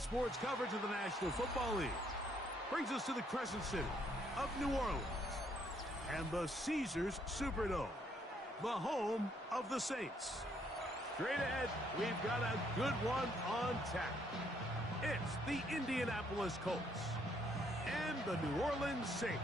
sports coverage of the National Football League brings us to the Crescent City of New Orleans and the Caesars Superdome, the home of the Saints. Straight ahead, we've got a good one on tap. It's the Indianapolis Colts and the New Orleans Saints.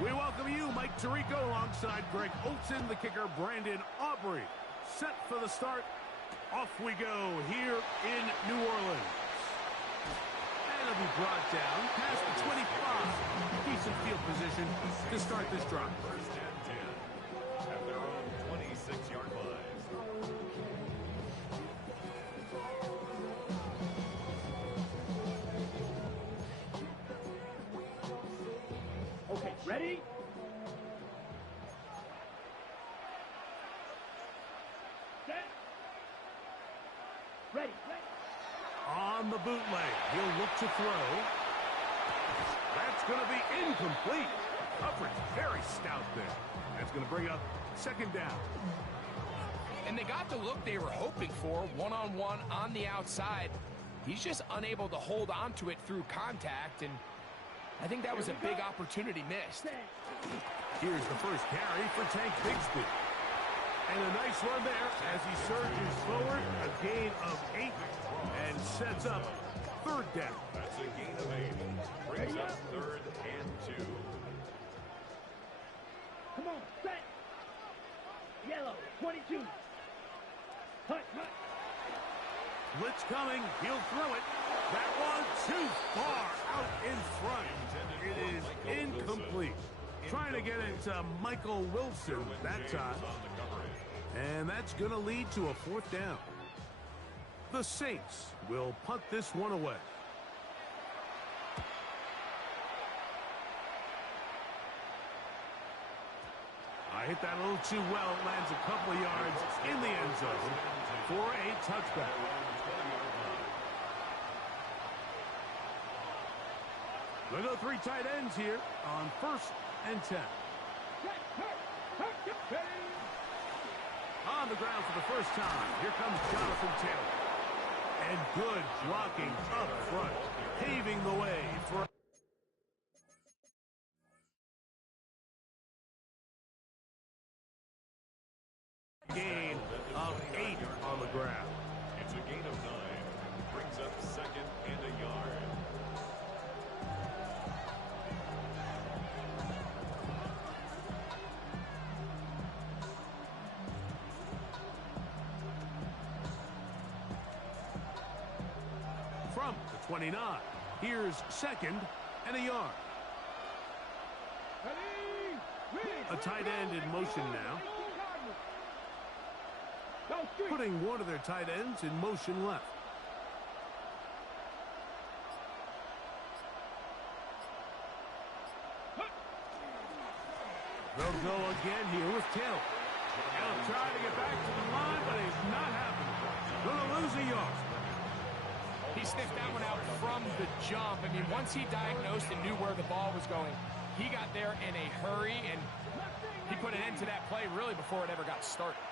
We welcome you, Mike Tirico, alongside Greg Olson, the kicker, Brandon Aubrey. Set for the start. Off we go here in New Orleans. And it'll be brought down past the 25. Decent field position to start this drive. First and 10 at their own 26-yard line. Okay, ready? Set. Ready. On the bootleg, he'll look to throw. That's going to be incomplete. Coverage very stout there. That's going to bring up second down. And they got the look they were hoping for, one-on-one on the outside. He's just unable to hold on to it through contact, and I think that was a big opportunity missed. Here's the first carry for Tank Bigsby. And a nice run there as he surges forward, a gain of 8, and sets up third down. That's a gain of 8. Brings up third and 2. Come on, set. Yellow, 22. Hut. Blitz coming, he'll throw it. That one too far out in front. It is incomplete. Trying to get it to Michael Wilson that time. And that's going to lead to a fourth down. The Saints will punt this one away. I hit that a little too well. It lands a couple of yards in the end zone for a touchback. We'll go 3 tight ends here on 1st and 10. On the ground for the first time, here comes Jonathan Taylor. And good blocking up front, paving the way for a gain of 8 on the ground. It's a gain of 9. Brings up second and a yard. From the 29, here's second and a yard. A tight end in motion now. Putting one of their tight ends in motion left. They'll go again here with Taylor. He'll try to get back to the line, but it's not happening. Going to lose a yard. He sniffed that one out from the jump. I mean, once he diagnosed and knew where the ball was going, he got there in a hurry, and he put an end to that play really before it ever got started.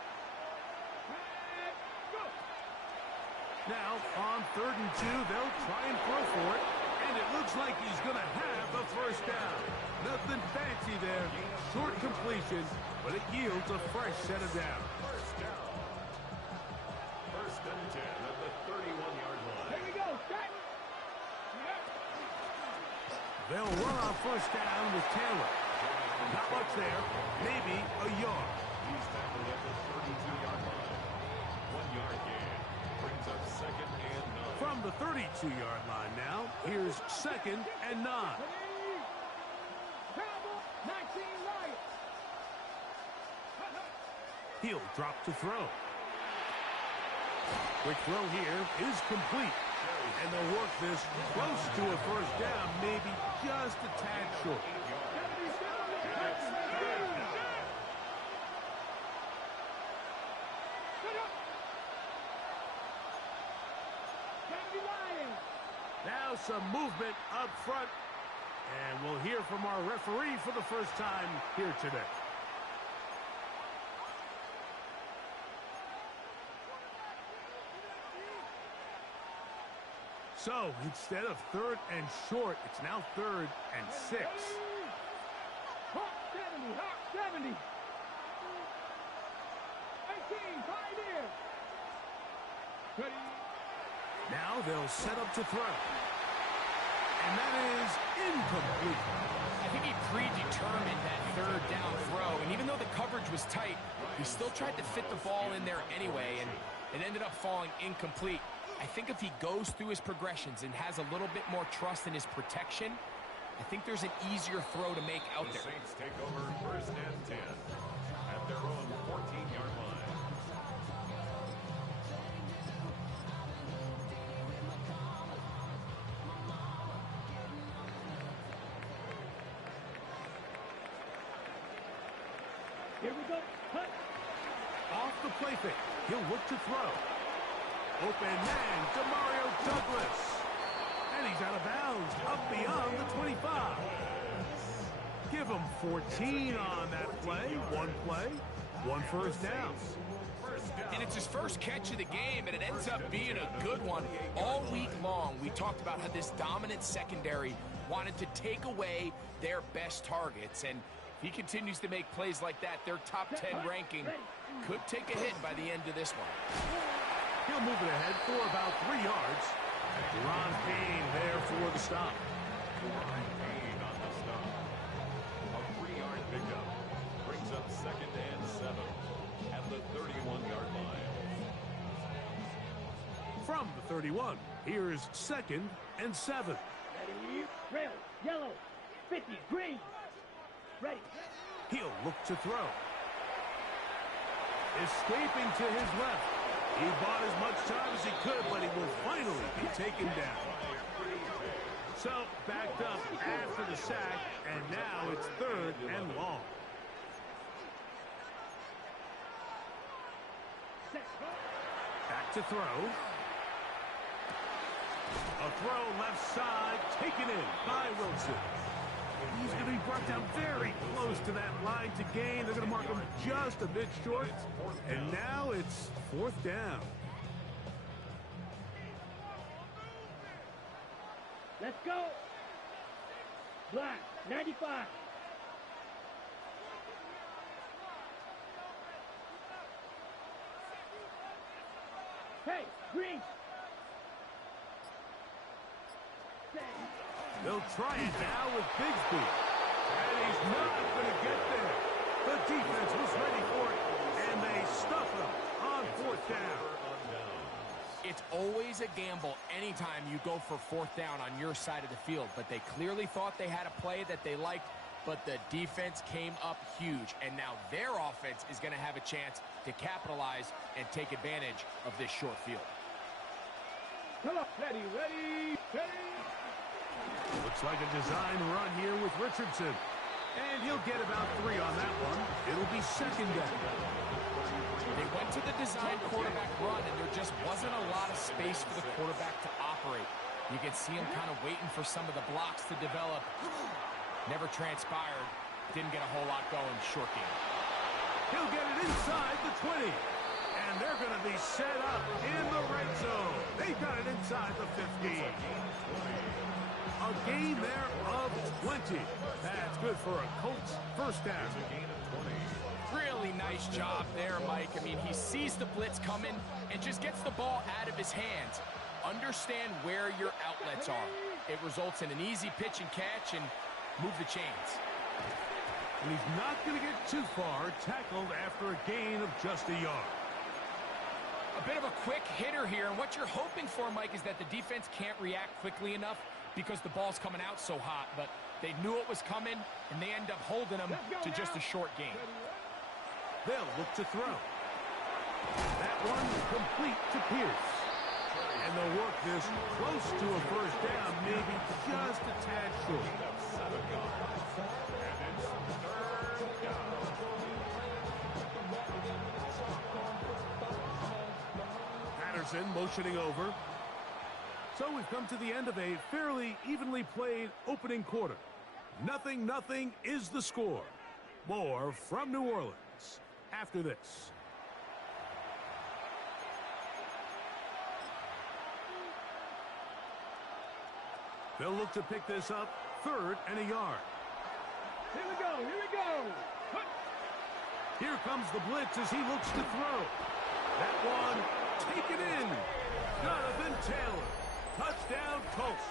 Now, on 3rd and 2, they'll try and throw for it, and it looks like he's going to have the first down. Nothing fancy there. Short completion, but it yields a fresh set of downs. First down. 1st and 10 at the 31-yard line. Here we go, set. They'll run on first down with Taylor. Not much there, maybe a yard. He's tackled at the 32-yard line. 1 yard gain. Brings up second and 9. From the 32-yard line now, here's second and 9. He'll drop to throw. Quick throw here is complete. And they'll work this close to a first down, maybe just a tad short. Now some movement up front. And we'll hear from our referee for the first time here today. So instead of 3rd and short, it's now 3rd and 6. Hawk 70, Hawk 70. 18, Pioneer. Ready. Now they'll set up to throw. And that is incomplete. I think he predetermined that 3rd down throw, and even though the coverage was tight, he still tried to fit the ball in there anyway, and it ended up falling incomplete. I think if he goes through his progressions and has a little bit more trust in his protection, I think there's an easier throw to make out there. The Saints take over 1st and 10 at their own 14-yard line. Here we go. Hut. Off the play fake. He'll look to throw. Open man, Demario Douglas. And he's out of bounds, up beyond the 25. Give him 14 on that play. One first down. And it's his first catch of the game, and it ends up being a good one. All week long, we talked about how this dominant secondary wanted to take away their best targets, and if he continues to make plays like that, their top 10 ranking could take a hit by the end of this one. He'll move it ahead for about 3 yards. Ron Payne there for the stop. Payne on the stop. A 3-yard pickup brings up 2nd and 7 at the 31-yard line. From the 31, here's 2nd and 7. Ready. Red, yellow, 50, green. Ready. He'll look to throw. Escaping to his left. He bought as much time as he could, but he will finally be taken down. So, backed up after the sack, and now it's 3rd and long. Back to throw. A throw left side, taken in by Wilson. He's going to be brought down very close to that line to gain. They're going to mark him just a bit short. And now it's 4th down. Let's go. Black, 95. Hey, green. They'll try it now with Bigsby. And he's not going to get there. The defense was ready for it, and they stuff him on 4th down. It's always a gamble anytime you go for 4th down on your side of the field, but they clearly thought they had a play that they liked, but the defense came up huge, and now their offense is going to have a chance to capitalize and take advantage of this short field. Come on, ready, ready, ready. Looks like a design run here with Richardson. And he'll get about 3 on that one. It'll be 2nd down. They went to the design quarterback run, and there just wasn't a lot of space for the quarterback to operate. You can see him kind of waiting for some of the blocks to develop. Never transpired. Didn't get a whole lot going. Short game. He'll get it inside the 20. And they're going to be set up in the red zone. They've got it inside the 15. A gain there of 20. That's good for a Colts first down. Really nice job there, Mike. I mean, he sees the blitz coming and just gets the ball out of his hands. Understand where your outlets are. It results in an easy pitch and catch and move the chains. And he's not going to get too far, tackled after a gain of just a yard. A bit of a quick hitter here, and what you're hoping for, Mike, is that the defense can't react quickly enough because the ball's coming out so hot, but they knew it was coming, and they end up holding them to just a short gain. They'll look to throw. That one complete to Pierce. And they'll work this close to a first down, maybe just a tad short. Patterson motioning over. So we've come to the end of a fairly evenly played opening quarter. 0-0 is the score. More from New Orleans after this. They'll look to pick this up, 3rd and a yard. Here we go, here we go. Here comes the blitz as he looks to throw. That one, taken in. Jonathan Taylor. Touchdown, Colts.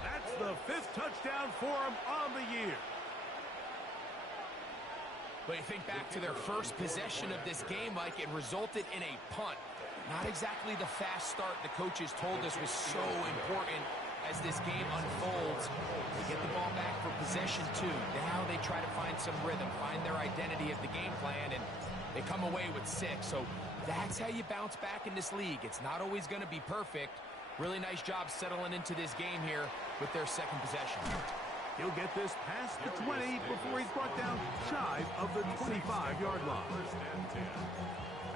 That's the 5th touchdown for him on the year. But you think back to their first possession of this game, Mike, it resulted in a punt. Not exactly the fast start the coaches told us was so important as this game unfolds. They get the ball back for possession 2. Now they try to find some rhythm, find their identity of the game plan, and they come away with 6. So that's how you bounce back in this league. It's not always going to be perfect. Really nice job settling into this game here with their 2nd possession. He'll get this past the 20 before he's brought down shy of the 25-yard line. 1st and 10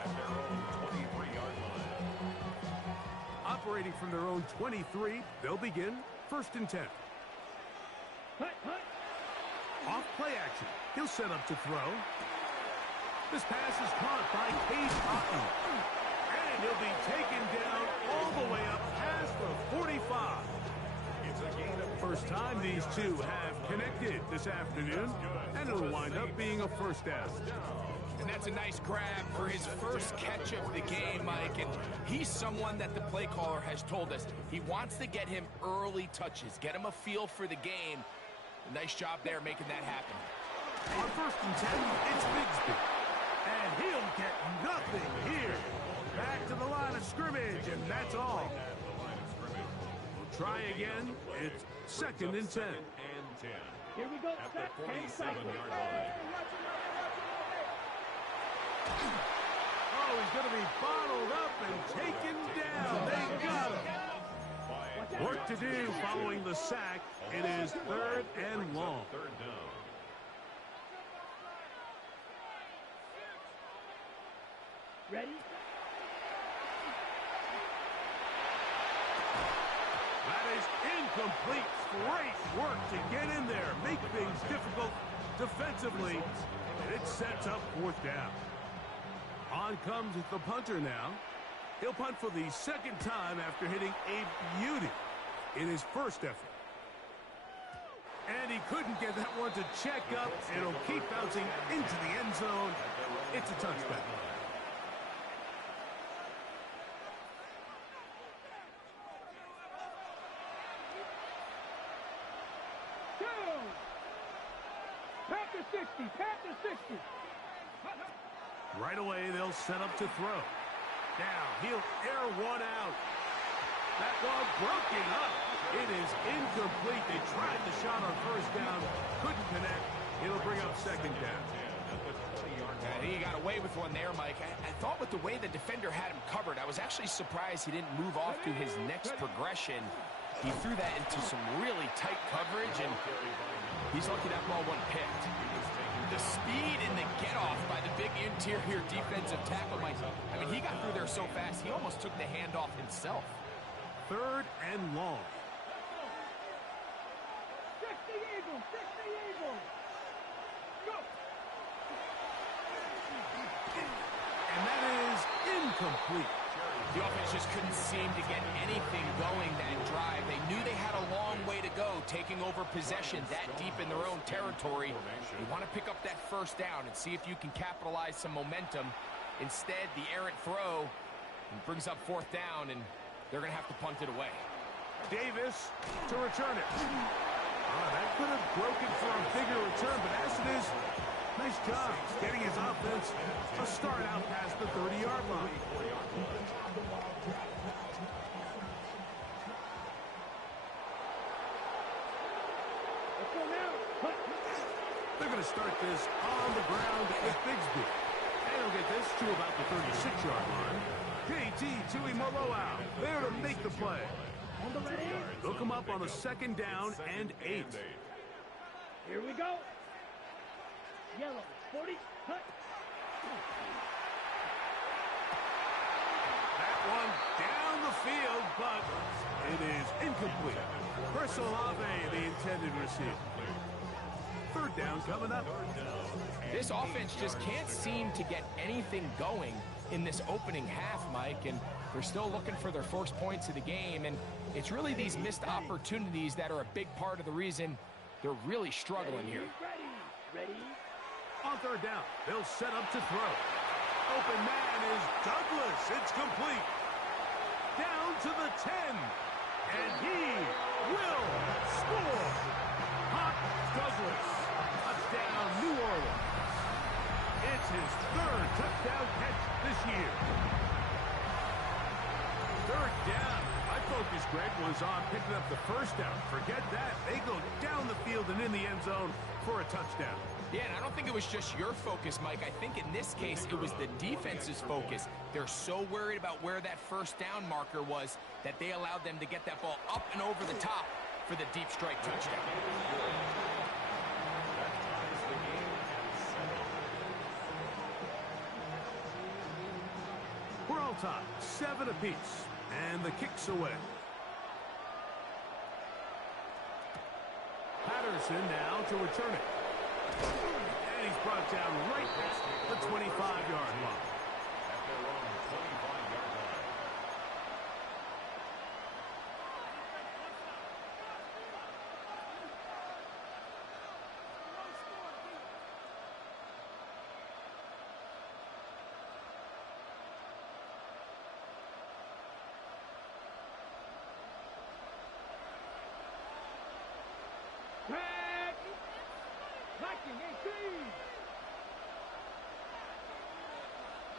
at their own 23-yard line. Operating from their own 23, they'll begin 1st and 10. Hut, hut. Off play action. He'll set up to throw. This pass is caught by Case Otton. And he'll be taken down all the way up past the 45. It's a gain of First time these two have connected this afternoon, and it'll wind up being a 1st down. And that's a nice grab for his first catch of the game, Mike. And he's someone that the play caller has told us he wants to get him early touches, get him a feel for the game. Nice job there making that happen. On 1st and 10, it's Bigsby. And he'll get nothing here. Back to the line of scrimmage, and that's all. We'll try again. It's 2nd and 10. and 10 Here we go, at the set, and cycle. 47-yard line. Oh, he's going to be bottled up and taken down. They got him. Work to do following the sack. It is 3rd and long. 3rd down. Ready? That is incomplete. Great work to get in there, make things difficult defensively, and it sets up 4th down. On comes the punter now. He'll punt for the 2nd time after hitting a beauty in his first effort. And he couldn't get that one to check up. It'll keep bouncing into the end zone. It's a touchback. Panther 60, Panther 60. Right away, they'll set up to throw. Now, he'll air one out. That ball broken up. It is incomplete. They tried the shot on 1st down. Couldn't connect. It'll bring up 2nd down. He got away with one there, Mike. I thought with the way the defender had him covered, I was actually surprised he didn't move off to his next progression. He threw that into some really tight coverage, and he's lucky that ball wasn't picked. The speed and the get-off by the big interior defensive tackle, Mike. I mean, he got through there so fast, he almost took the handoff himself. 3rd and long. 60 Eagles, 60 Eagles. Go. And that is incomplete. The offense just couldn't seem to get anything going that drive. They knew they had a long way to go, taking over possession that deep in their own territory. You want to pick up that 1st down and see if you can capitalize some momentum. Instead, the errant throw brings up 4th down, and they're going to have to punt it away. Davis to return it. That could have broken for a bigger return, but as it is, nice job getting his offense a start out past the 30-yard line. They're going to start this on the ground with Bigsby. And he'll get this to about the 36-yard line. JT Tuimoloau there to make the play. They'll come up on a 2nd down and 8. Here we go. Yellow, 40, hut. That one down the field, but it is incomplete. Chris Olave, the intended receiver. 3rd down coming up. This offense just can't seem to get anything going. in this opening half, Mike, and they're still looking for their first points of the game, and it's really these missed opportunities that are a big part of the reason they're really struggling here. Ready. On third down, they'll set up to throw. Open man is Douglas. It's complete. Down to the 10. And he will score. Hot Douglas. Touchdown, New Orleans. It's his third touchdown catch this year. Third down. My focus, Greg, was on picking up the first down. Forget that. They go down the field and in the end zone for a touchdown. Yeah, and I don't think it was just your focus, Mike. I think in this case, it was the defense's focus. They're so worried about where that first down marker was that they allowed them to get that ball up and over the top for the deep strike touchdown. We're all tied, 7 apiece, and the kick's away. Patterson now to return it. And he's brought down right at the 25-yard line. At their own 25-yard line. Viking 18.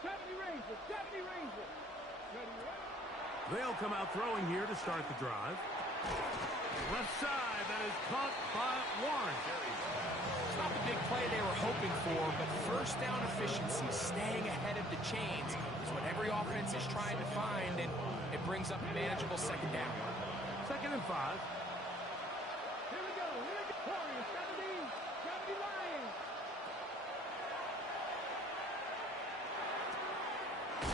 70 Rangers. 70 Rangers. They'll come out throwing here to start the drive. Left side, that is caught by Warren. It's not the big play they were hoping for, but first down efficiency, staying ahead of the chains, is what every offense is trying to find, and it brings up a manageable second down. 2nd and 5. Here we go. Warriors 70 Lions.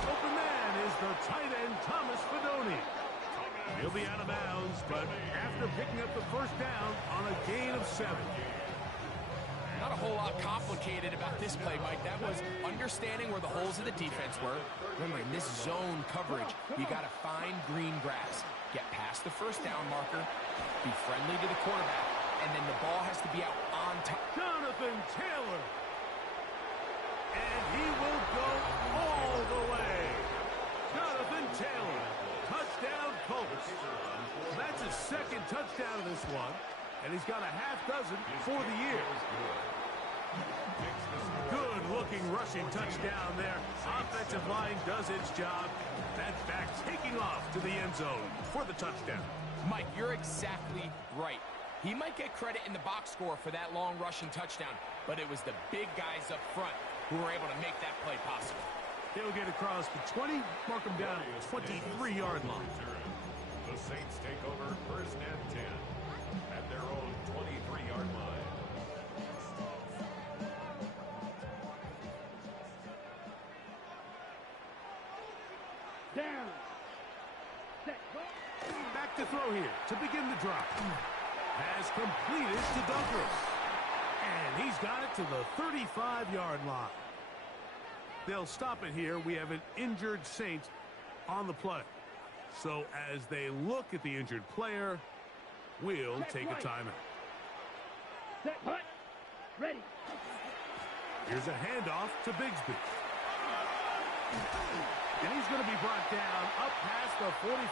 Open man is the tight end, Thomas Fedoni. He'll be out of bounds, but after picking up the first down on a gain of 7. Not a whole lot complicated about this play, Mike. That was understanding where the holes of the defense were. Remember, in this zone coverage, you got to find green grass. Get past the first down marker, be friendly to the quarterback, and then the ball has to be out on top. Jonathan Taylor. And he will go all the way. Jonathan Taylor. Touchdown, Colts. That's his 2nd touchdown of this one. And he's got a half dozen for the year. Good-looking rushing touchdown there. Offensive line does its job. That back taking off to the end zone for the touchdown. Mike, you're exactly right. He might get credit in the box score for that long rushing touchdown, but it was the big guys up front who were able to make that play possible. He'll get across the 20, mark him down at the 23-yard line. The Saints take over 1st and 10 at their own 23-yard line. Down. Set. Back to throw here to begin the drive. Has completed to Douglas. And he's got it to the 35-yard line. They'll stop it here. We have an injured Saint on the play. So as they look at the injured player, we'll take a timeout. Set. Hut. Ready. Here's a handoff to Bigsby. And he's going to be brought down up past the 45.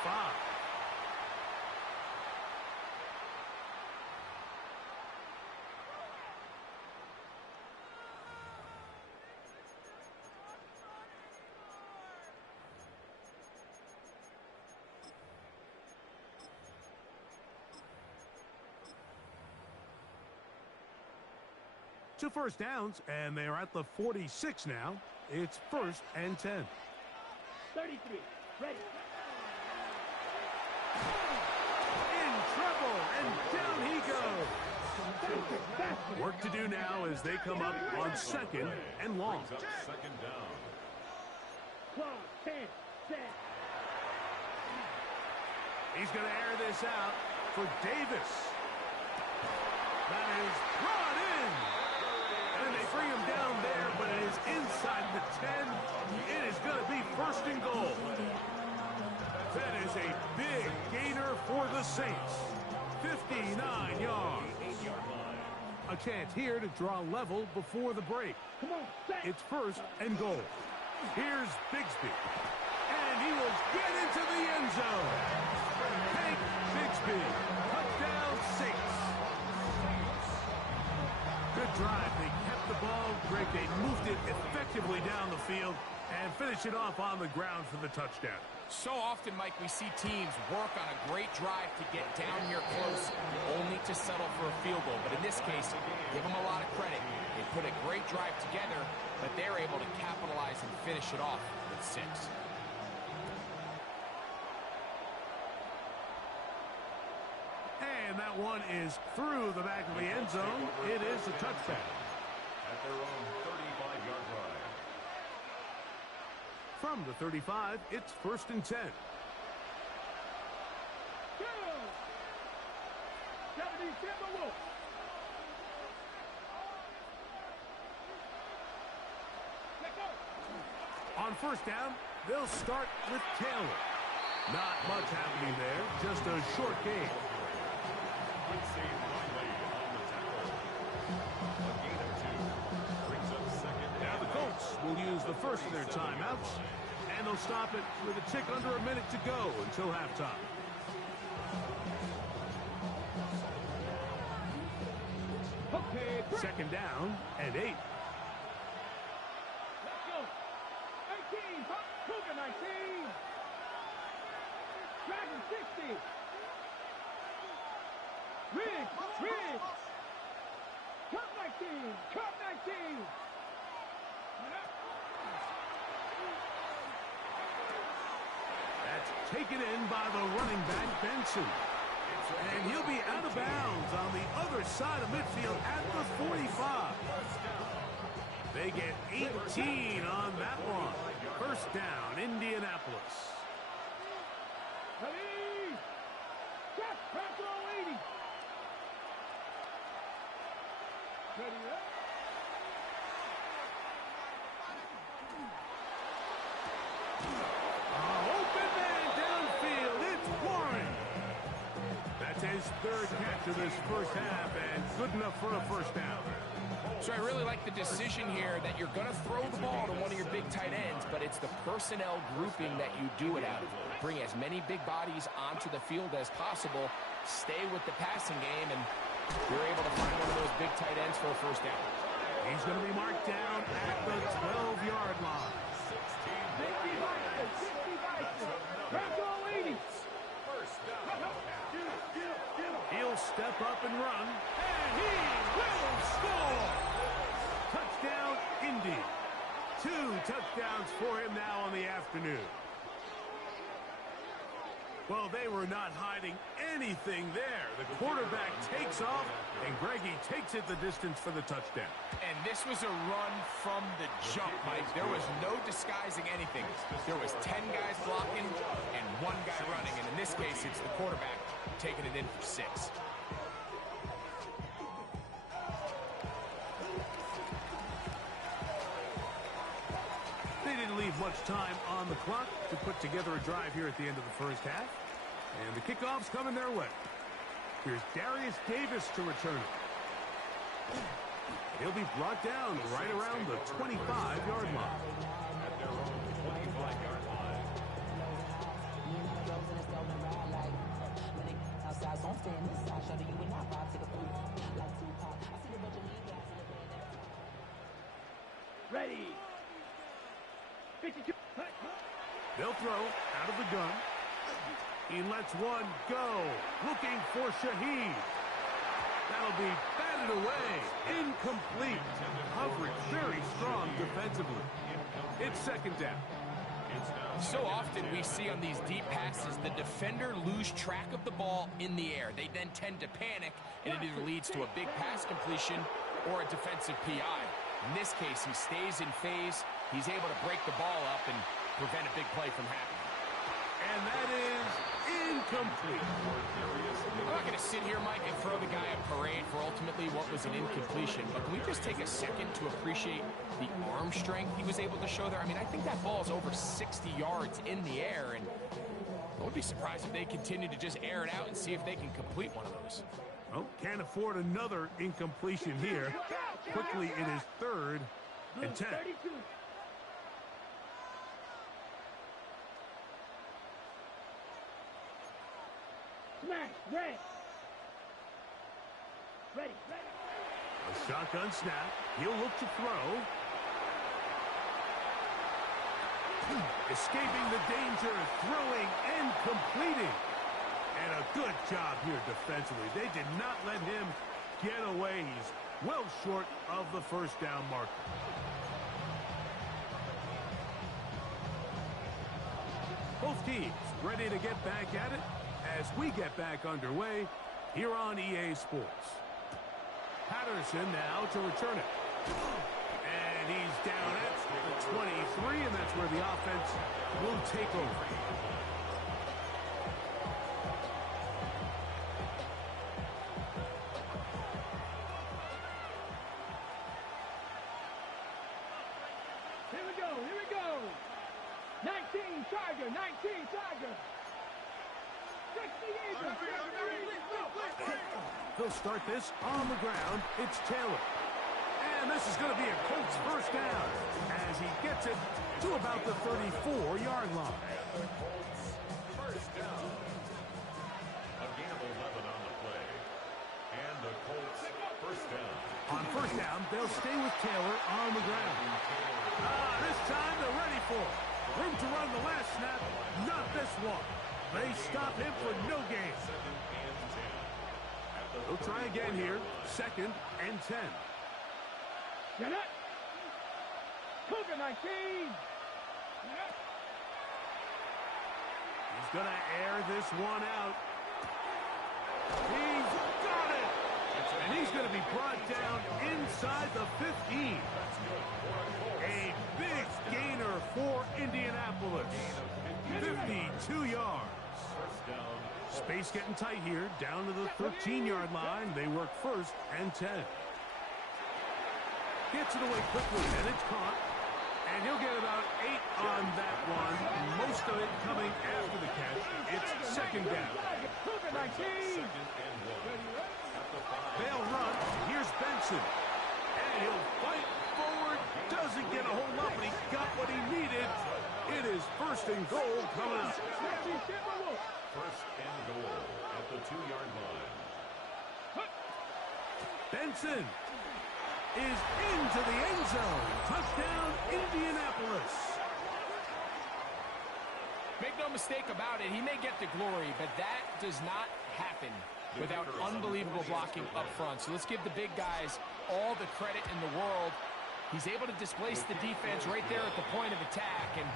To first downs, and they're at the 46 now. It's 1st and 10. 33. Ready. In trouble, and down he goes. Work to do now as they come up on 2nd and long. Brings up 2nd down. 12, 10, set. He's going to air this out for Davis. That is brought in. And they bring him down there, but it is inside the 10. It is going to be first and goal. That is a big gainer for the Saints. 59 yards. A chance here to draw level before the break. Come on, set. It's first and goal. Here's Bigsby. And he will get into the end zone. Hank Bigsby. Touchdown Saints. Good drive. They kept the ball. Greg, they moved it effectively down the field and finish it off on the ground for the touchdown. So often, Mike, we see teams work on a great drive to get down here close, only to settle for a field goal. But in this case, give them a lot of credit. They put a great drive together, but they're able to capitalize and finish it off with 6. And that one is through the back of the end zone. It is a touchback. At their own 35-yard line. From the 35, it's first and 10. Go. 77 Wolf. Let go. On first down, they'll start with Taylor. Not much happening there, just a short gain. Good save Riley on the tackle. A gain of 2. Brings up second. Now the Colts will use the first of their timeouts, and they'll stop it with a tick under a minute to go until halftime. Okay, break. Second down and 8. Let's go. 18. Cougar 19. Dragon 60. Riggs. Cup 19. Cup 19. That's taken in by the running back, Benson. And he'll be out of bounds on the other side of midfield at the 45. They get 18 on that one. First down, Indianapolis. Ready. Set. Pass roll 80. Ready up. Open man downfield. It's Warren. That's his third catch of this first half, and good enough for a first down. So I really like the decision here that you're going to throw the ball to one of your big tight ends, but it's the personnel grouping that you do it out of. Bring as many big bodies onto the field as possible, stay with the passing game, and you're able to find one of those big tight ends for a first down. He's going to be marked down at the 12-yard line. 60 Bison. Pass roll 80. He'll step up and run, and he will score! Touchdown, Indy. 2 touchdowns for him now on the afternoon. Well, they were not hiding anything there. The quarterback takes off, and Greggy takes it the distance for the touchdown. And this was a run from the jump, Mike. There was no disguising anything. There was 10 guys blocking and 1 guy running, and in this case, it's the quarterback taking it in for 6. They didn't leave much time on the clock to put together a drive here at the end of the first half. And the kickoff's coming their way. Here's Darius Davis to return it. He'll be brought down right around the 25-yard line. At their own 25-yard line. Ready. 52. They'll throw out of the gun. He lets one go. Looking for Shaheed. That'll be batted away. Incomplete. Coverage very strong defensively. It's second down. So often we see on these deep passes, the defender lose track of the ball in the air. They then tend to panic, and it either leads to a big pass completion or a defensive PI. In this case, he stays in phase. He's able to break the ball up and prevent a big play from happening. And that is incomplete. I'm not going to sit here, Mike, and throw the guy a parade for ultimately what was an incompletion, but can we just take a second to appreciate the arm strength he was able to show there? I mean, I think that ball is over 60 yards in the air, and I would be surprised if they continue to just air it out and see if they can complete one of those. Well, can't afford another incompletion here. Quickly, it is 3rd and 10. 32. Smash, red. Ready. A shotgun snap. He'll look to throw. Escaping the danger, throwing and completing. And a good job here defensively. They did not let him get away. He's well short of the first down marker. Both teams ready to get back at it as we get back underway here on EA Sports. Patterson now to return it. And he's down at the 23, and that's where the offense will take over. Here we go. 19 Tiger, 19 Tiger. 60 Eagles. They'll start this on the ground. It's Taylor. And this is going to be a Colts first down as he gets it to about the 34-yard line. First down. A gain of 11 on the play. And the Colts first down. On first down, they'll stay with Taylor on the ground. This time they're ready for it. Room to run the last snap, not this one. They stop him for no gain. They'll try again here. 2nd and 10. Get it. Cougar 19. He's going to air this one out. He's got it. And he's going to be brought down inside the 15. A big gainer for Indianapolis. 52 yards. Space getting tight here. Down to the 13-yard line. They work 1st and 10. Gets it away quickly, and it's caught. And he'll get about 8 on that one. Most of it coming after the catch. It's 2nd down. They'll run. Here's Benson. And he'll fight forward. Doesn't get a whole lot, but he got what he needed. It is 1st and goal coming up. 1st and goal at the 2-yard line. Benson is into the end zone. Touchdown, Indianapolis. Make no mistake about it, he may get the glory, but that does not happen without unbelievable blocking up front. So let's give the big guys all the credit in the world. He's able to displace the defense right there at the point of attack, and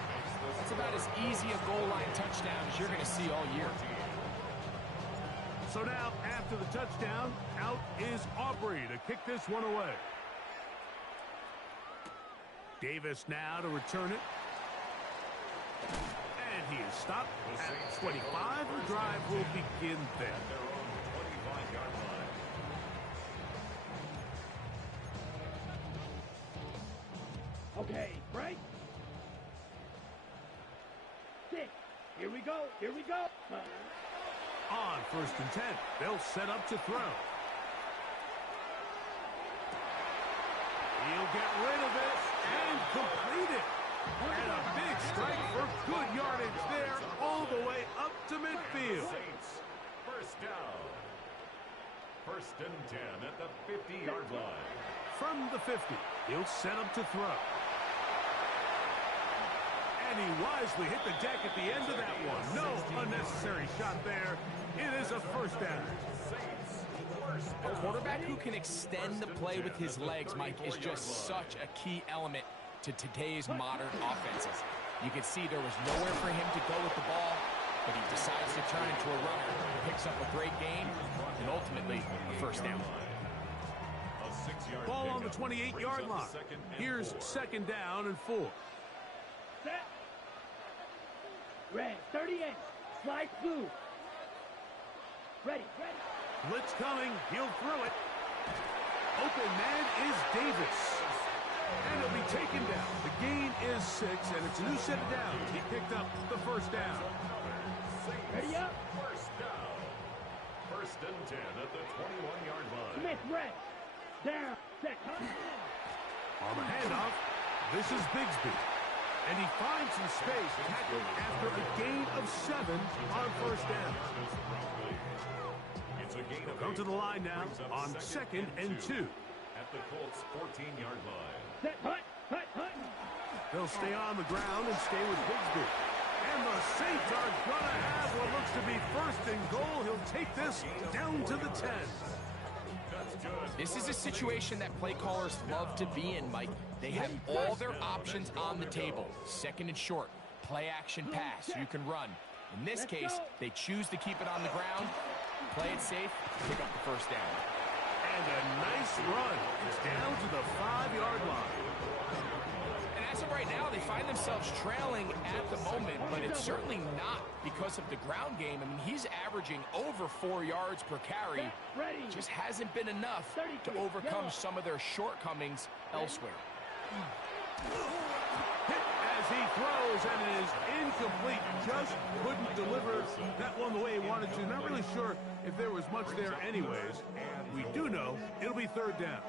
that's about as easy a goal line touchdown as you're going to see all year. So now, after the touchdown, out is Aubrey to kick this one away. Davis now to return it. And he is stopped at 25. The drive will begin there. Okay, break. 6. Here we go. On 1st and 10, they'll set up to throw. He'll get rid of it and complete it. And a big strike for good yardage there all the way up to midfield. Saints, first down. 1st and 10 at the 50-yard line. From the 50, he'll set up to throw. And he wisely hit the deck at the end of that one. No unnecessary shot there. It is a 1st down. A quarterback who can extend the play with his legs, Mike, is just such a key element to today's modern offenses. You can see there was nowhere for him to go with the ball, but he decides to turn into a runner, picks up a great gain, and ultimately a 1st down. Ball on the 28-yard line. Here's 2nd down and 4. Set. Red, 38. Slide blue. Ready, ready. Blitz coming. He'll throw it. Open man is Davis. And he'll be taken down. The gain is 6, and it's a new set of downs. He picked up the first down. Ready up. First down. First and 10 at the 21-yard line. Smith, red. Down, set. On the handoff, this is Bigsby. And he finds some space tackled after a gain of 7 on first down. It's a gain of Come 8. to the line now on 2nd and 2. At the Colts 14-yard line. Set, hut, hut, hut. They'll stay on the ground and stay with Bigsby. And the Saints are going to have what looks to be first and goal. He'll take this down to the 10. This is a situation that play callers love to be in, Mike. They have all their options on the table. 2nd and short, play action pass, you can run. In this case, they choose to keep it on the ground, play it safe, pick up the first down. And a nice run. It's down to the 5-yard line. And as of right now, they find themselves trailing at the moment, but it's certainly not because of the ground game. I mean, he's averaging over 4 yards per carry. Ready. Just hasn't been enough to overcome some of their shortcomings elsewhere. Hit as he throws, and it is incomplete. Just couldn't deliver that one the way he wanted to. Not really sure if there was much there anyways. We do know it'll be 3rd down.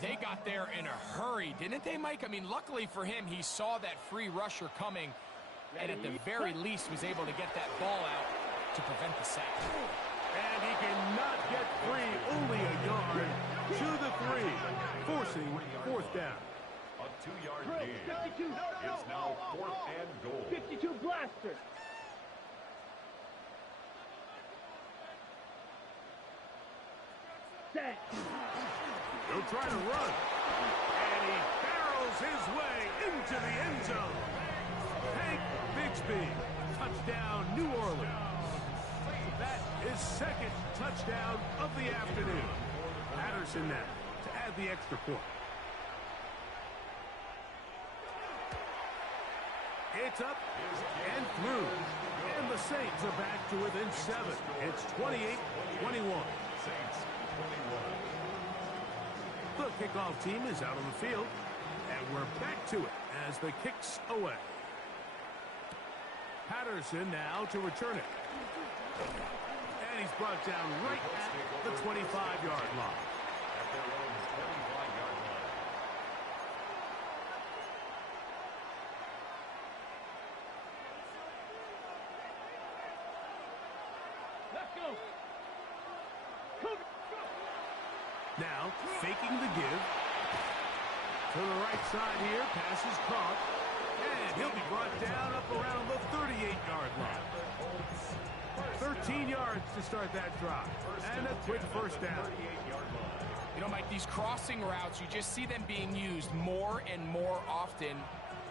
They got there in a hurry, didn't they, Mike? I mean, luckily for him, he saw that free rusher coming, and at the very least was able to get that ball out to prevent the sack. And he cannot get free, only a yard to the 3, forcing 4th down. A 2-yard gain. It's now 4th and goal. 52 blaster. Set. He'll try to run. And he barrels his way into the end zone. Hank Bigsby, touchdown, New Orleans. That is 2nd touchdown of the afternoon. Patterson now to add the extra point. It's up and through. And the Saints are back to within 7. It's 28-21. Saints 21. The kickoff team is out on the field, and we're back to it as the kick's away. Patterson now to return it. And he's brought down right at the 25-yard line. At their own 25-yard line. Let's go. Now, faking the give. To the right side here, pass is caught. And he'll be brought down up around the 38-yard line. 13 yards to start that drive. And a quick first down. You know, Mike, these crossing routes, you just see them being used more and more often.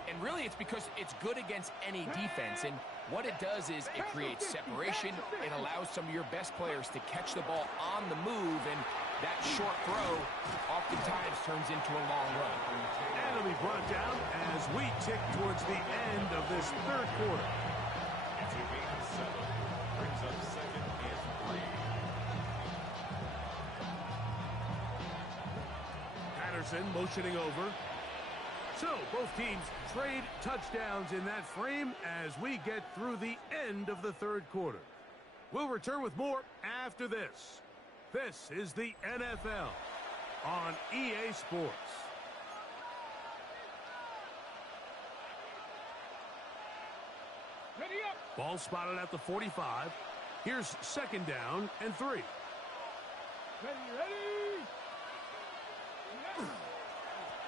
And really, it's because it's good against any defense. And what it does is it creates separation. It allows some of your best players to catch the ball on the move. And that short throw oftentimes turns into a long run. And it'll be brought down as we tick towards the end of this 3rd quarter. It's a gain of 7. Brings up 2nd and 3. Patterson motioning over. So both teams trade touchdowns in that frame as we get through the end of the 3rd quarter. We'll return with more after this. This is the NFL on EA Sports. Ready up. Ball spotted at the 45. Here's 2nd down and 3. Ready, ready.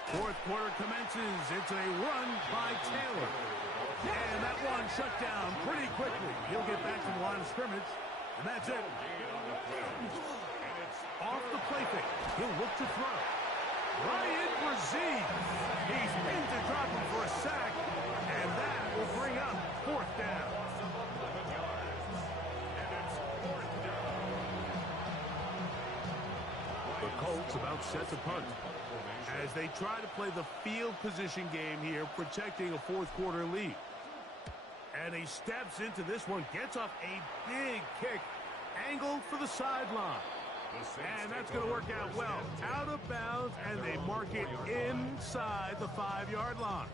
4th quarter commences. It's a run by Taylor. And that one shut down pretty quickly. He'll get back to the line of scrimmage. And that's it. Off the play fake. He'll look to throw. Ryan Brzee. He's in to drop him for a sack. And that will bring up 4th down. The Colts about set to punt as they try to play the field position game here, protecting a 4th quarter lead. And he steps into this one, gets off a big kick angled for the sideline. And that's going to work out well. Out of bounds, and they mark it inside the 5-yard line.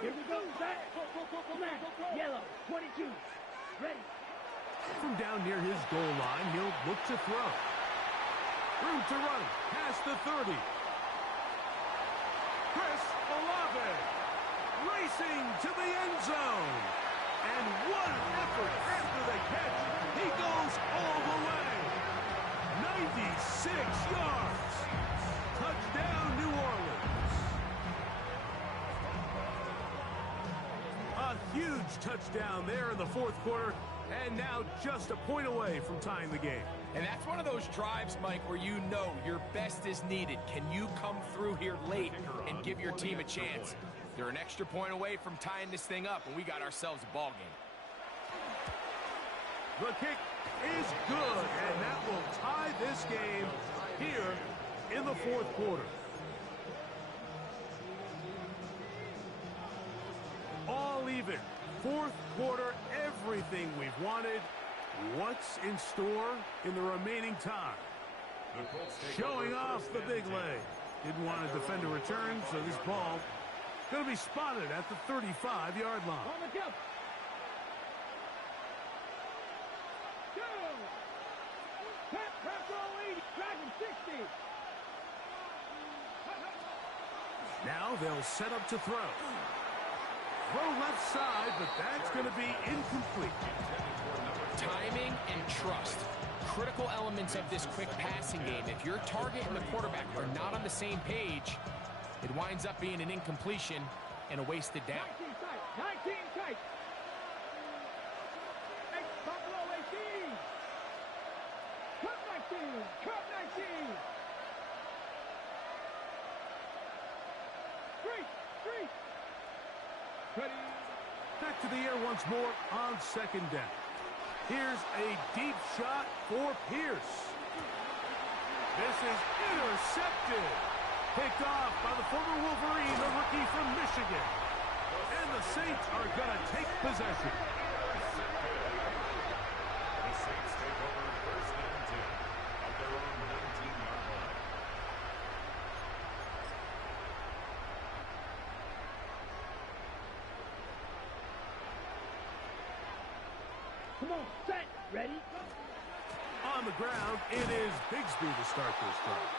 Here we go. Snap. Yellow. 22. Ready. From down near his goal line, he'll look to throw. Room to run. Past the 30. Chris Olave racing to the end zone. And what an effort after the catch. He goes all the way. 96 yards. Touchdown, New Orleans. A huge touchdown there in the fourth quarter. And now just a point away from tying the game. And that's one of those drives, Mike, where you know your best is needed. Can you come through here late and give your team a chance? They're an extra point away from tying this thing up, and we got ourselves a ball game. The kick is good, and that will tie this game here in the fourth quarter. All even. Fourth quarter, everything we've wanted. What's in store in the remaining time? Showing off the big leg. Didn't want to defend a return, so this ball going to be spotted at the 35-yard line. On the jump. Go. Pass roll 80. Dragon 60. Now they'll set up to throw. Throw left side, but that's going to be incomplete. Timing and trust. Critical elements of this quick passing game. If your target and the quarterback are not on the same page, it winds up being an incompletion and a wasted down. 19 tight. 19 tight. Buffalo 18. Cut 19. Cut 19. Street. Ready. Back to the air once more on second down. Here's a deep shot for Pierce. This is intercepted. Picked off by the former Wolverine, the rookie from Michigan. And the Saints are going to take possession. The Saints take over first and 10 at their own 19-yard line. Come on, set, ready? On the ground, it is Bigsby to start this drive.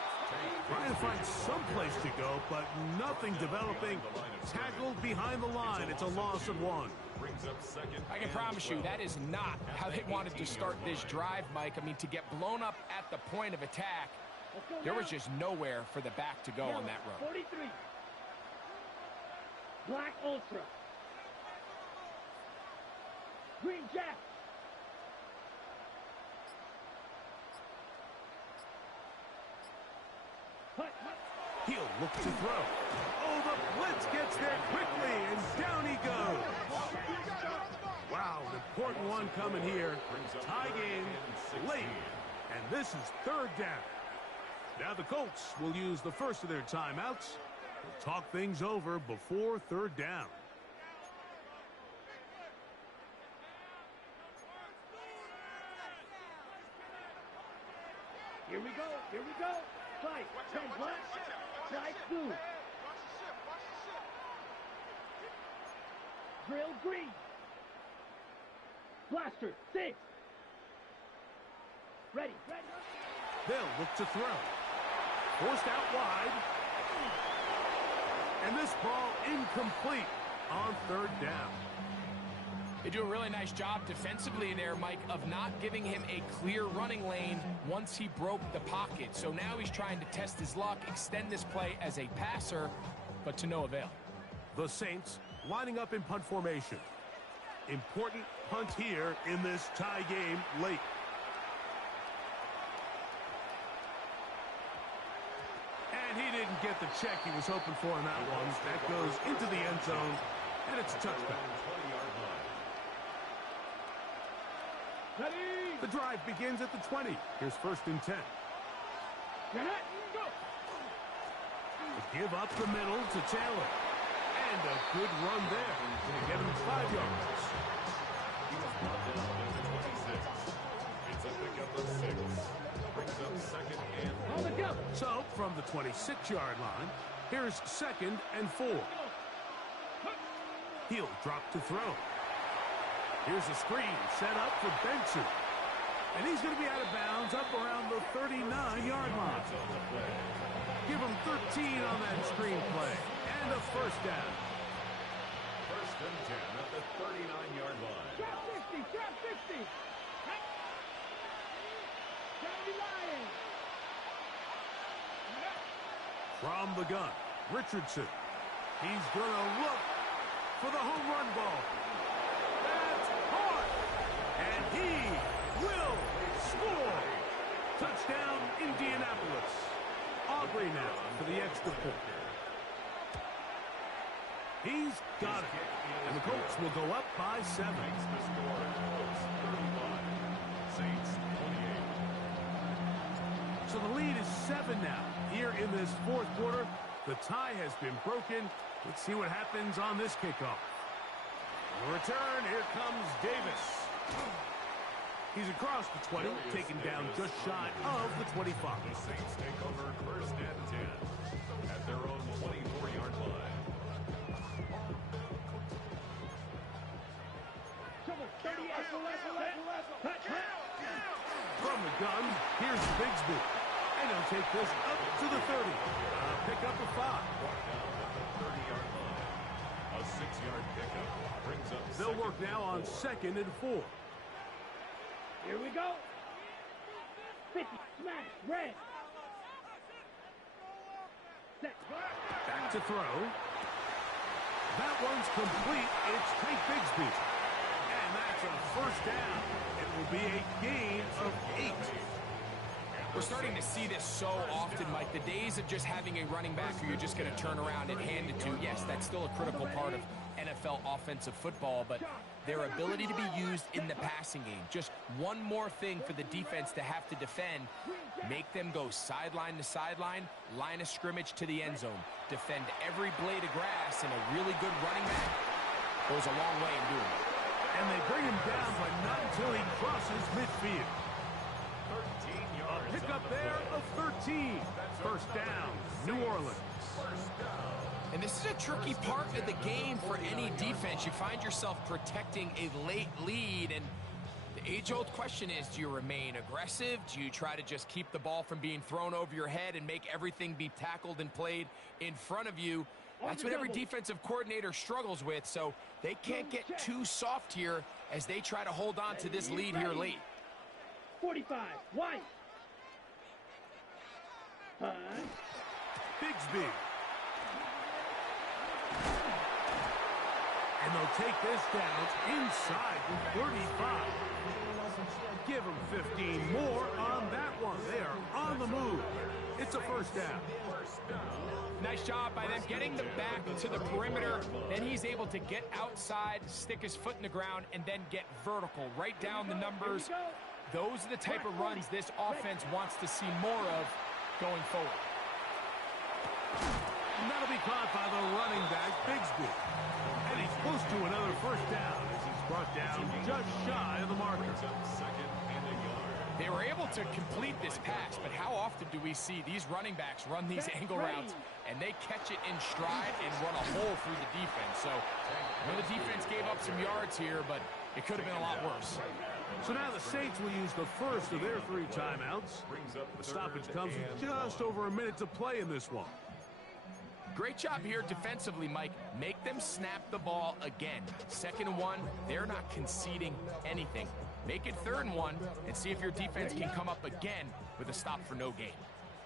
Trying to find some place to go, but nothing developing. Tackled behind the line. It's a loss of 1. Brings up second. I can promise you that is not how they wanted to start this drive, Mike. I mean, to get blown up at the point of attack, there was just nowhere for the back to go on that run. 43. Black Ultra. Green Jack. He'll look to throw. Oh, the blitz gets there quickly, and down he goes. Wow, an important one coming here. Tie game late, and this is third down. Now the Colts will use the first of their timeouts to talk things over before third down. Here we go. Slide, 10 black, slide blue. Drill green. Blaster, 6. Ready. They'll look to throw. Forced out wide. And this ball incomplete on third down. They do a really nice job defensively there, Mike, of not giving him a clear running lane once he broke the pocket. So now he's trying to test his luck, extend this play as a passer, but to no avail. The Saints lining up in punt formation. Important punt here in this tie game late. And he didn't get the check he was hoping for in that one. That goes into the end zone, and it's a touchback. Ready. The drive begins at the 20. Here's first and 10. Go. Give up the middle to Taylor. And a good run there to get him 5 yards. He was brought down at the 26. It's a pickup of 6. Brings up second and 4. So, from the 26-yard line, here's 2nd and 4. He'll drop to throw. Here's a screen set up for Benson. And he's going to be out of bounds up around the 39-yard line. Give him 13 on that screen play. And a first down. First and 10 at the 39-yard line. Drop 60, drop 60. From the gun, Richardson. He's going to look for the home run ball. That's hard. And he will score. Touchdown, Indianapolis. Aubrey now for the extra point. He's got it. And the Colts will go up by 7. Makes the score Colts 35. Saints 28. So the lead is 7 now. Here in this fourth quarter, the tie has been broken. Let's see what happens on this kickoff. On return, here comes Davis. He's across the 20, taken down just shy of the 25. The Saints take over first and 10 at their own 24-yard line. From the gun, here's Bigsby. And he'll take this up to the 30. Pick up a 5. Brought down at the 30-yard line. A 6-yard pickup brings up They'll second work now on 2nd and 4. Here we go. 50, smash, red. Set. Back to throw. That one's complete. It's Tank Bigsby. And that's a first down. It will be a gain of 8. We're starting to see this so often, Mike. The days of just having a running back who you're just going to turn around and hand it to, yes, that's still a critical part of NFL offensive football, but their ability to be used in the passing game. Just one more thing for the defense to have to defend. Make them go sideline to sideline, line of scrimmage to the end zone. Defend every blade of grass, and a really good running back goes a long way in doing it. And they bring him down, but not until he crosses midfield. 13 yards. Pick up there of 13. First down, New Orleans. And this is a tricky part of the game for any defense. You find yourself protecting a late lead, and the age-old question is, do you remain aggressive? Do you try to just keep the ball from being thrown over your head and make everything be tackled and played in front of you? That's what every defensive coordinator struggles with, so they can't get too soft here as they try to hold on to this lead here late. 45, white. Bigsby. And they'll take this down inside the 35. Give them 15 more on that one. They are on the move. It's a first down. Nice job by them getting them back to the perimeter. Then he's able to get outside, stick his foot in the ground, and then get vertical. Right down the numbers. Those are the type of runs this offense wants to see more of going forward. And that'll be caught by the running back, Bigsby. And he's close to another first down as he's brought down just shy of the marker. Second and a yard. They were able to complete this pass, but how often do we see these running backs run these angle routes and they catch it in stride and run a hole through the defense? So I know the defense gave up some yards here, but it could have been a lot worse. So now the Saints will use the first of their 3 timeouts. The stoppage comes with just over a minute to play in this one. Great job here defensively, Mike. Make them snap the ball again. 2nd and 1, they're not conceding anything. Make it 3rd and 1 and see if your defense can come up again with a stop for no gain.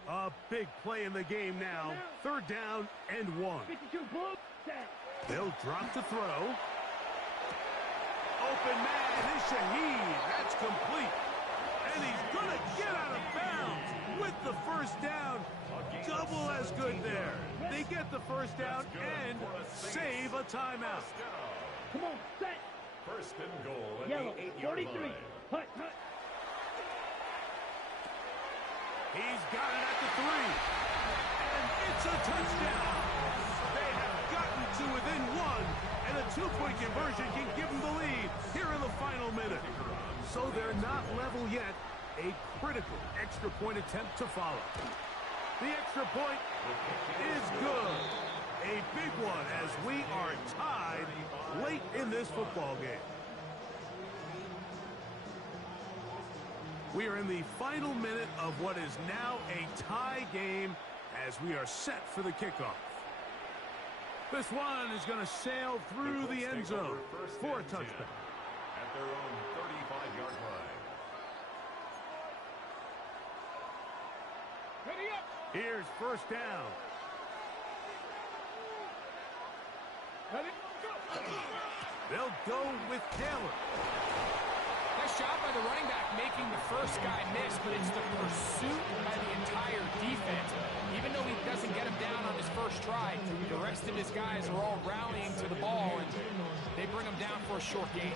A big play in the game now. 3rd down and 1. 52, blue, set. They'll drop to throw. Open man is Shaheed. That's complete. And he's going to get out of bounds with the first down. Double as good there. They get the first down and save a timeout. Come on, set. First and goal at Yellow, the 8-yard 43. line. Hut, hut. He's got it at the 3. And it's It's a touchdown. They have gotten to within one, and a two-point conversion can give them the lead here in the final minute. So they're not level yet. A critical extra point attempt to follow. The extra point is good. A big one as we are tied late in this football game. We are in the final minute of what is now a tie game as we are set for the kickoff. This one is going to sail through the end zone for a touchback. At their own 35-yard line. Here's first down. They'll go with Taylor. Nice job by the running back making the first guy miss, but it's the pursuit by the entire defense. Even though he doesn't get him down on his first try, the rest of his guys are all rallying to the ball, and they bring him down for a short gain.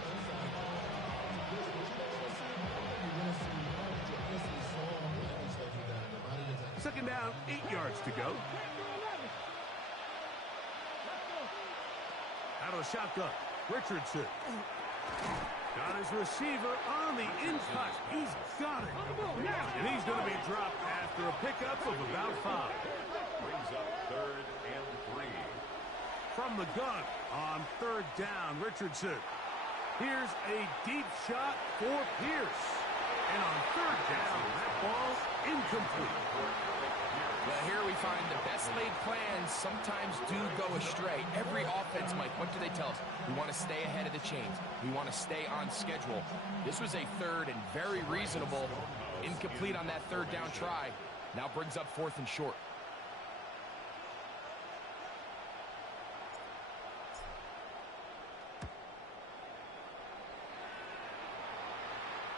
Second down, 8 yards to go. Out of the shotgun, Richardson. Got his receiver on the inside. He's got it. And he's going to be dropped after a pickup of about 5. Brings up 3rd and 3. From the gun on 3rd down, Richardson. Here's a deep shot for Pierce. And on 3rd down, that ball incomplete. Well, here we find the best laid plans sometimes do go astray. Every offense, Mike, what do they tell us? We want to stay ahead of the chains. We want to stay on schedule. This was a 3rd and very reasonable. Incomplete on that 3rd down try. Now brings up 4th and short.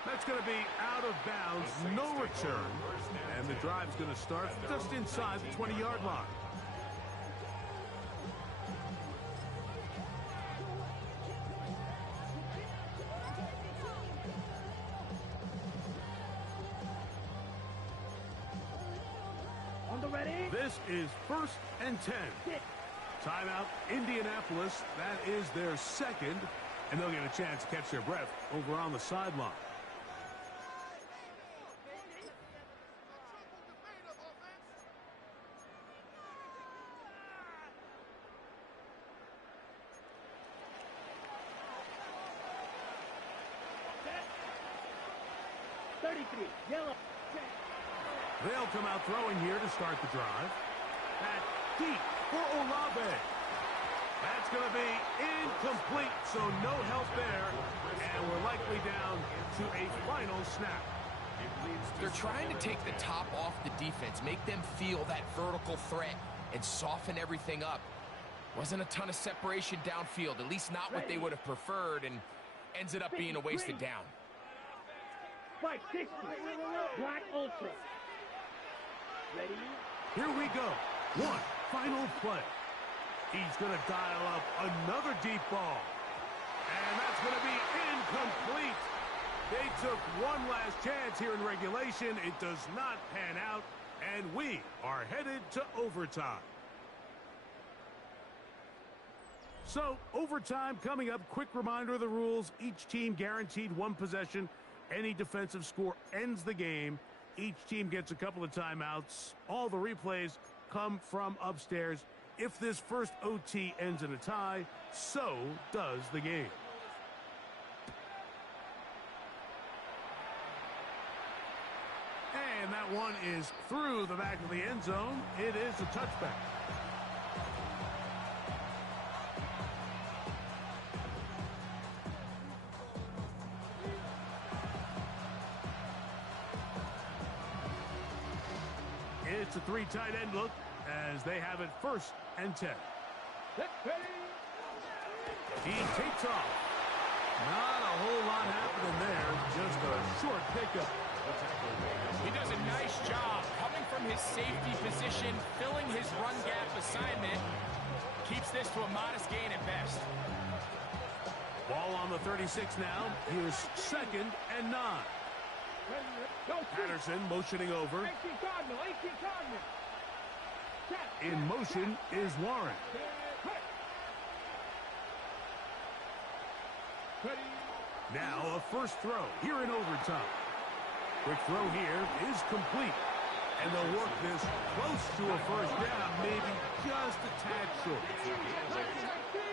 That's going to be out of bounds, no return. And the drive's going to start just inside the 20-yard line. On the ready. This is 1st and 10. Timeout, Indianapolis. That is their 2nd. And they'll get a chance to catch their breath over on the sideline. Yellow. They'll come out throwing here to start the drive. That deep for Olave. That's going to be incomplete, so no help there. And we're likely down to a final snap. They're trying to take the top off the defense, make them feel that vertical threat, and soften everything up. Wasn't a ton of separation downfield, at least not what they would have preferred, and ends it up being a wasted down. 560. Black Ultra. Ready? Here we go. One final play. He's going to dial up another deep ball. And that's going to be incomplete. They took one last chance here in regulation. It does not pan out. And we are headed to overtime. So, overtime coming up. Quick reminder of the rules. Each team guaranteed one possession. Any defensive score ends the game. Each team gets a couple of timeouts. All the replays come from upstairs. If this first OT ends in a tie, so does the game. And that one is through the back of the end zone. It is a touchback. It's a 3 tight end look as they have it 1st and 10. He takes off. Not a whole lot happening there. Just a short pickup. He does a nice job coming from his safety position, filling his run gap assignment. Keeps this to a modest gain at best. Ball on the 36 now. Here's 2nd and 9. Patterson motioning over. 18 Cardinal. Check. In motion is Warren. Now a first throw here in overtime. Quick throw here is complete. And they'll work this close to a first down, maybe just a tad short.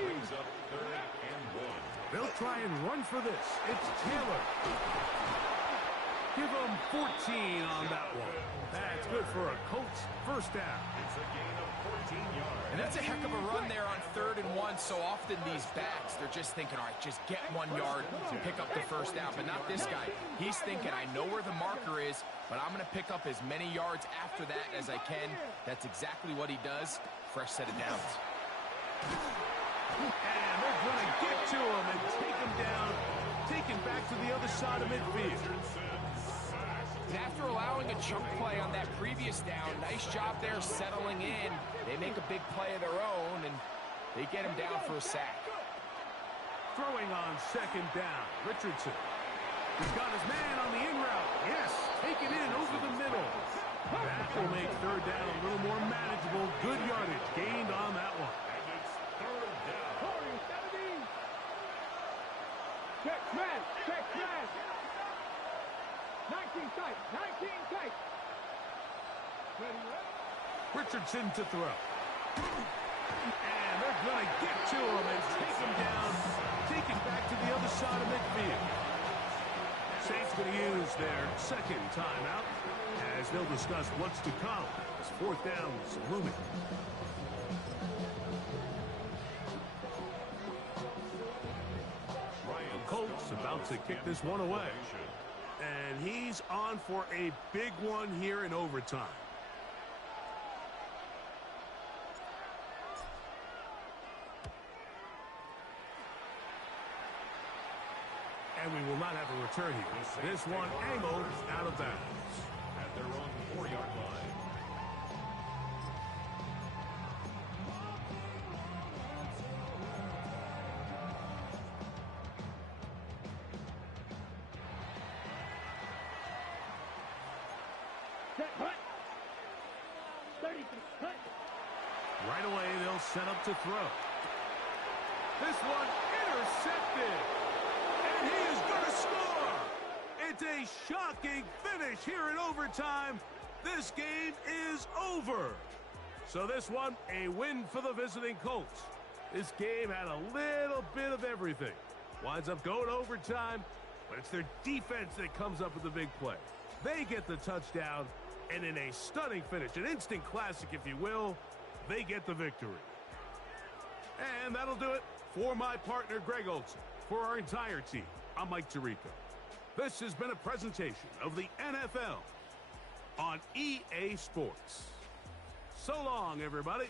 Brings up 3rd and 1. They'll try and run for this. It's Taylor. Give them 14 on that one. That's good for a Colts first down. It's a gain of 14 yards. And that's a heck of a run there on 3rd and 1. So often these backs, they're just thinking, all right, just get 1 yard to pick up the first down. But not this guy. He's thinking, I know where the marker is, but I'm going to pick up as many yards after that as I can. That's exactly what he does. Fresh set of downs. And they're going to get to him and take him down. Take him back to the other side of midfield. And after allowing a chunk play on that previous down, nice job there settling in. They make a big play of their own, and they get him down for a sack. Throwing on 2nd down, Richardson. He's got his man on the in route. Yes, taken in over the middle. That will make 3rd down a little more manageable. Good yardage gained on that one. And it's 3rd down. Check man. 19 tight. Richardson to throw. And they're going to get to him and take him down. Take it back to the other side of midfield. Saints going to use their 2nd timeout as they'll discuss what's to come as 4th down is looming. The Colts about to kick this one away. And he's on for a big one here in overtime. And we will not have a return here. This one angled out of bounds. At their own 4-yard line. Right away, they'll set up to throw. This one intercepted. And he is going to score. It's a shocking finish here in overtime. This game is over. So this one, a win for the visiting Colts. This game had a little bit of everything. Winds up going overtime, but it's their defense that comes up with the big play. They get the touchdown, and in a stunning finish, an instant classic, if you will, they get the victory. And that'll do it for my partner, Greg Olson. For our entire team, I'm Mike Tirico. This has been a presentation of the NFL on EA Sports. So long, everybody.